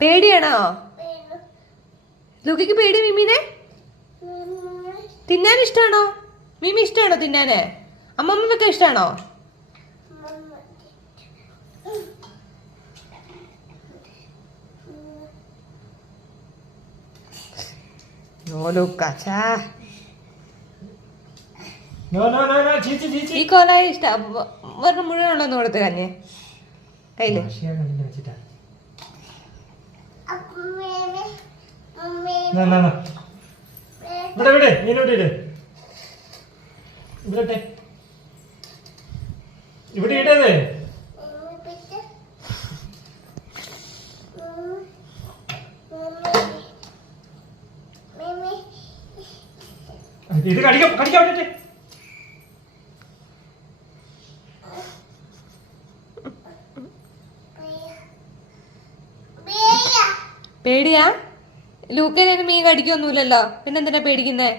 പേടിയാണോ ലൂക്കിക്ക്? പേടി മിമിനെ? തിന്നാൻ ഇഷ്ടാണോ മിമി? ഇഷ്ടാണോ തിന്നാന്? അമ്മമ്മക്കൊക്കെ ഇഷ്ടാണോ? ഈ കോലായ ഇഷ്ട വെറുതെ മുഴുവനുള്ളൊന്ന് കൊടുത്ത് കഞ്ഞേ കയ്യില്. ഇവിടെ ഇടേ ഇത് കടിക്കാം പറ്റേ. പേടിയാ? ലൂക്കനെ മീൻ കടിക്കൊന്നുമില്ലല്ലോ, പിന്നെന്തിനാ പേടിക്കുന്നേ?